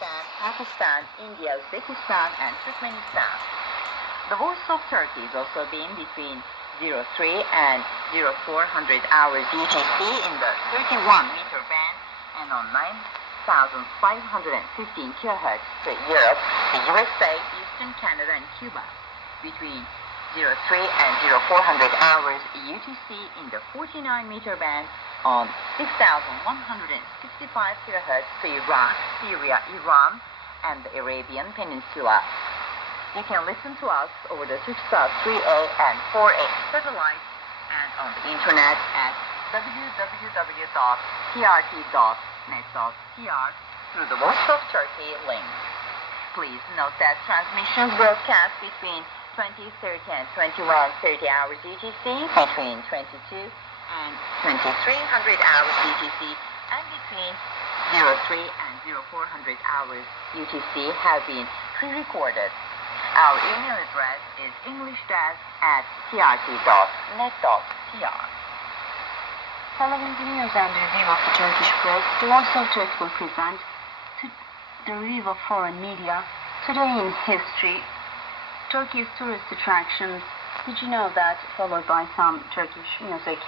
Kazakhstan, Pakistan, India, Uzbekistan, and Turkmenistan. The voice of Turkey is also being between 03 and 0400 hours UTC in the 31-meter band and on 9,515 kHz for Europe, the USA, Eastern Canada, and Cuba. Between 03 and 0400 hours UTC in the 49-meter band on 6,165 kHz for Iraq, Syria, Iran, and the Arabian Peninsula. You can listen to us over the Turksat 3A and 4A satellites and on the internet at www.trt.net.tr through the Voice of Turkey link. Please note that transmissions broadcast between 20:30 and 21:30 hours UTC, between 22 and 2300 hours UTC, and between 03 and 0400 hours UTC have been pre-recorded. Our email address is english-at trt.net.tr. Following the news and review of the Turkish press, the Voice of Turkey will present the review of foreign media. Today in history, Turkey's tourist attractions. Did you know that? Followed by some Turkish music.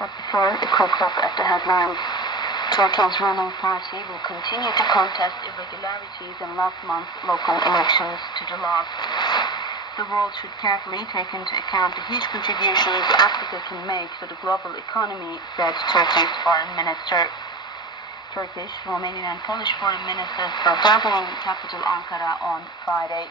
But before, a quick look at the headlines. Turkey's ruling party will continue to contest irregularities in last month's local elections to the last. The world should carefully take into account the huge contributions Africa can make to the global economy, said Turkey's foreign minister. Turkish, Romanian and Polish foreign ministers were gathering in capital Ankara on Friday.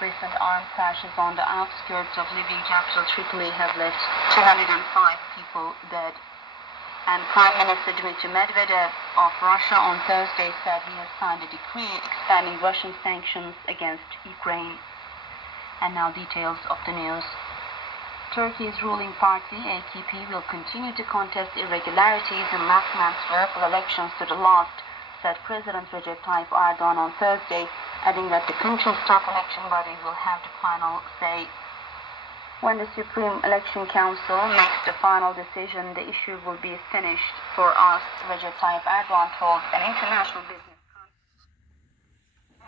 Recent armed clashes on the outskirts of Libyan capital Tripoli have left 205 people dead. And Prime Minister Dmitry Medvedev of Russia on Thursday said he has signed a decree expanding Russian sanctions against Ukraine. And now details of the news. Turkey's ruling party, AKP, will continue to contest irregularities in last month's local elections to the last, said President Recep Tayyip Erdogan on Thursday, adding that the country's top election body will have the final say. When the Supreme Election Council makes the final decision, the issue will be finished for us, Recep Tayyip Erdogan told an international business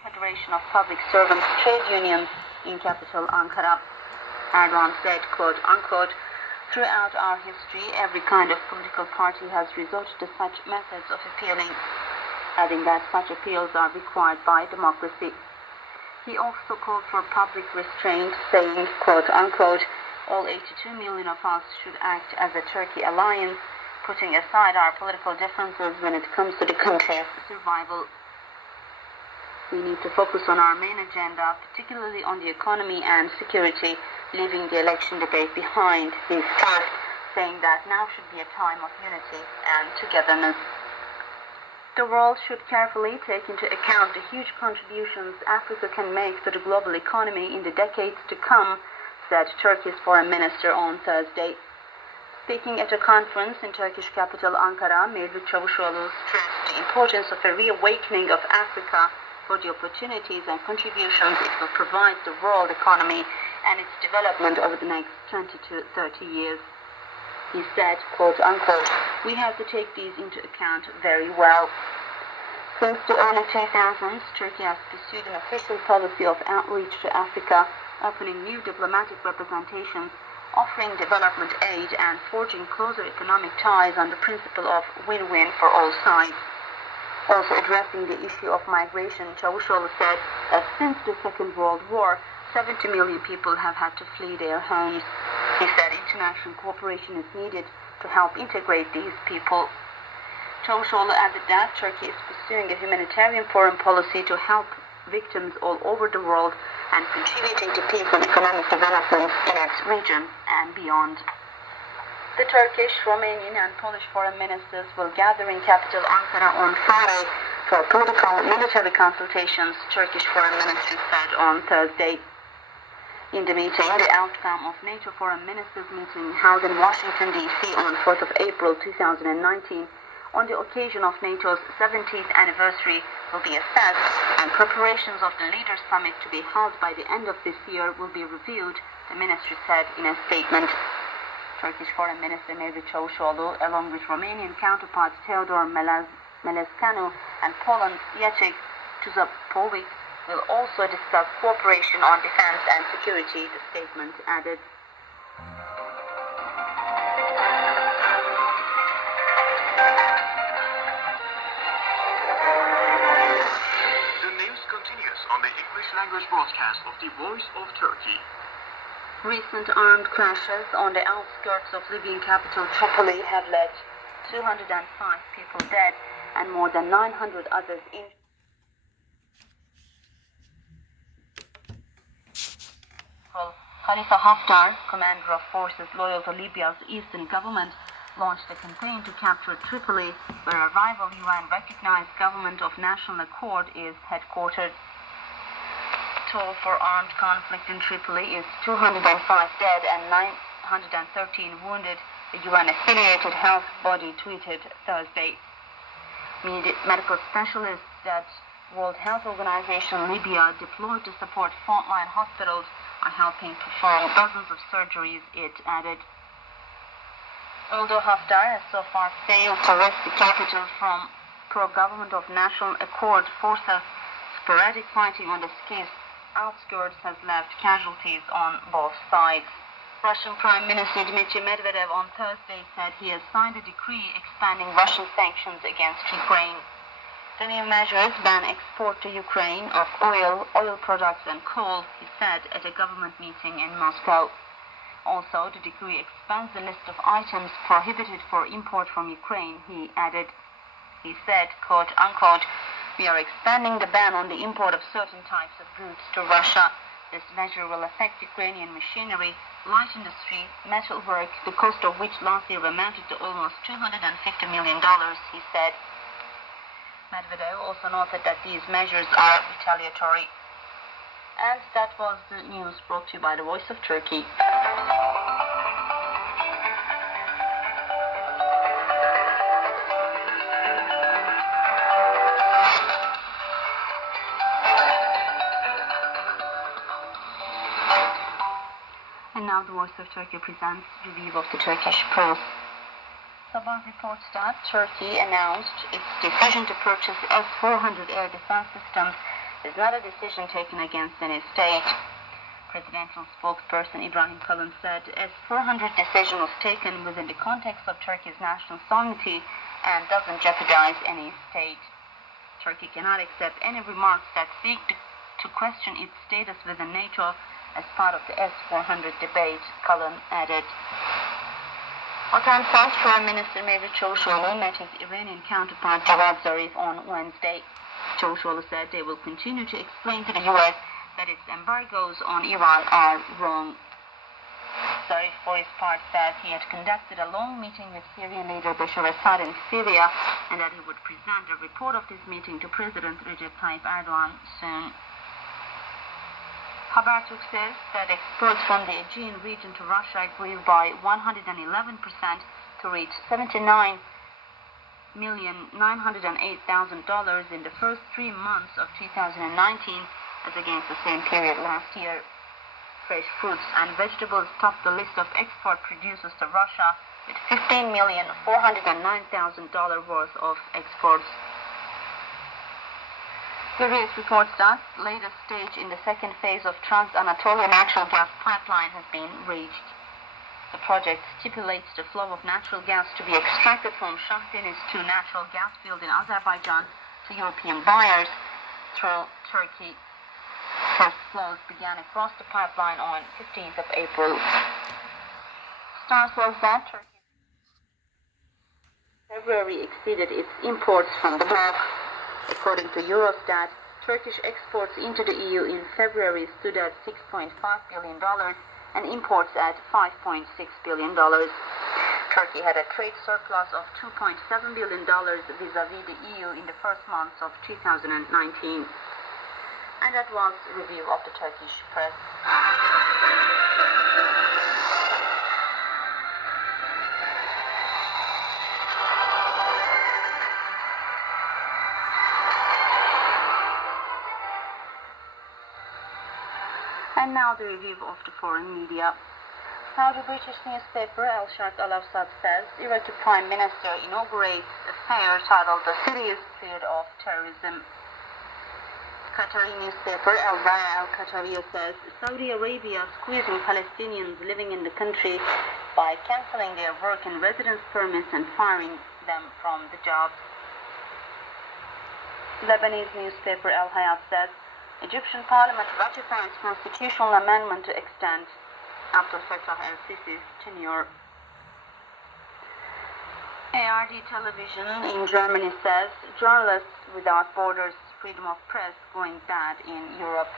Federation of Public Servants Trade Unions in capital Ankara. Erdogan said, quote, unquote, throughout our history, every kind of political party has resorted to such methods of appealing, adding that such appeals are required by democracy. He also called for public restraint, saying, quote, unquote, all 82 million of us should act as a Turkey alliance, putting aside our political differences when it comes to the country's survival. We need to focus on our main agenda, particularly on the economy and security, leaving the election debate behind, he stressed, saying that now should be a time of unity and togetherness. The world should carefully take into account the huge contributions Africa can make to the global economy in the decades to come, said Turkey's foreign minister on Thursday. Speaking at a conference in Turkish capital Ankara, Mevlüt Çavuşoğlu stressed the importance of a reawakening of Africa for the opportunities and contributions it will provide the world economy and its development over the next 20 to 30 years. He said, quote, unquote, we have to take these into account very well. Since the early 2000s, Turkey has pursued an official policy of outreach to Africa, opening new diplomatic representations, offering development aid, and forging closer economic ties on the principle of win-win for all sides. Also addressing the issue of migration, Çavuşoğlu said that since the Second World War, 70 million people have had to flee their homes. He said international cooperation is needed to help integrate these people. Çavuşoğlu added that Turkey is pursuing a humanitarian foreign policy to help victims all over the world and contributing to peace and economic development in its region and beyond. The Turkish, Romanian and Polish foreign ministers will gather in capital Ankara on Friday for political military consultations, Turkish foreign minister said on Thursday. In the meeting, the outcome of NATO foreign ministers meeting held in Washington, D.C. on 4th of April 2019, on the occasion of NATO's 70th anniversary, will be assessed, and preparations of the Leaders' Summit to be held by the end of this year will be reviewed, the ministry said in a statement. Turkish Foreign Minister Mevlut Çavuşoğlu, along with Romanian counterparts Teodor Melescanu and Poland's Jacek Tuzapovic, will also discuss cooperation on defense and security, the statement added. The news continues on the English language broadcast of the Voice of Turkey. Recent armed clashes on the outskirts of Libyan capital Tripoli have led 205 people dead and more than 900 others injured. Khalifa Haftar, commander of forces loyal to Libya's eastern government, launched a campaign to capture Tripoli, where a rival UN-recognized government of national accord is headquartered. Toll for armed conflict in Tripoli is 205 dead and 913 wounded, the UN-affiliated health body tweeted Thursday. Medical specialists at World Health Organization Libya deployed to support frontline hospitals are helping perform dozens of surgeries, it added. Although Haftar has so far failed to wrest the capital from pro-government of national accord forces, sporadic fighting on the state's outskirts has left casualties on both sides. Russian Prime Minister Dmitry Medvedev on Thursday said he has signed a decree expanding Russian sanctions against Ukraine. The new measures ban export to Ukraine of oil products and coal, he said at a government meeting in Moscow. Also, the decree expands the list of items prohibited for import from Ukraine, he added. He said, quote, unquote, "We are expanding the ban on the import of certain types of goods to Russia. This measure will affect Ukrainian machinery, light industry, metalwork, the cost of which last year amounted to almost $250 million, he said. Medvedev also noted that these measures are retaliatory. And that was the news brought to you by the Voice of Turkey. And now the Voice of Turkey presents review of the Turkish press. Sabah reports that Turkey announced its decision to purchase S-400 air defense systems is not a decision taken against any state. Presidential spokesperson Ibrahim Kalın said S-400 decision was taken within the context of Turkey's national sovereignty and doesn't jeopardize any state. Turkey cannot accept any remarks that seek to question its status within NATO as part of the S-400 debate, Kalın added. Vatandaş Prime Minister Mevlut Çavuşoğlu met his Iranian counterpart Javad Zarif on Wednesday. Çavuşoğlu said they will continue to explain to the U.S. that its embargoes on Iran are wrong. Zarif, for his part, said he had conducted a long meeting with Syrian leader Bashar Assad in Syria and that he would present a report of this meeting to President Recep Tayyip Erdogan soon. Haberturk says that exports from the Aegean region to Russia grew by 111% to reach $79,908,000 in the first 3 months of 2019 as against the same period last year. Fresh fruits and vegetables topped the list of export producers to Russia with $15,409,000 worth of exports. Curious reports that the latest stage in the second phase of Trans-Anatolia natural gas pipeline has been reached. The project stipulates the flow of natural gas to be extracted from Shah Deniz 2 natural gas field in Azerbaijan to European buyers through Turkey. First flows began across the pipeline on 15th of April. Star says that Turkey in February exceeded its imports from the bloc. According to Eurostat, Turkish exports into the EU in February stood at $6.5 billion and imports at $5.6 billion. Turkey had a trade surplus of $2.7 billion vis-à-vis the EU in the first months of 2019. And that was a review of the Turkish press. And now the review of the foreign media. Saudi British newspaper Al Sharq Al Awsat says Iraqi Prime Minister inaugurates a fair titled "The City is Cleared of Terrorism." Qatari newspaper Al Raya Al Qatariya says Saudi Arabia squeezing Palestinians living in the country by cancelling their work and residence permits and firing them from the jobs. Lebanese newspaper Al Hayat says Egyptian parliament ratifies constitutional amendment to extend Abdel Fattah el-Sisi's tenure. ARD television in Germany says journalists without borders freedom of press going bad in Europe.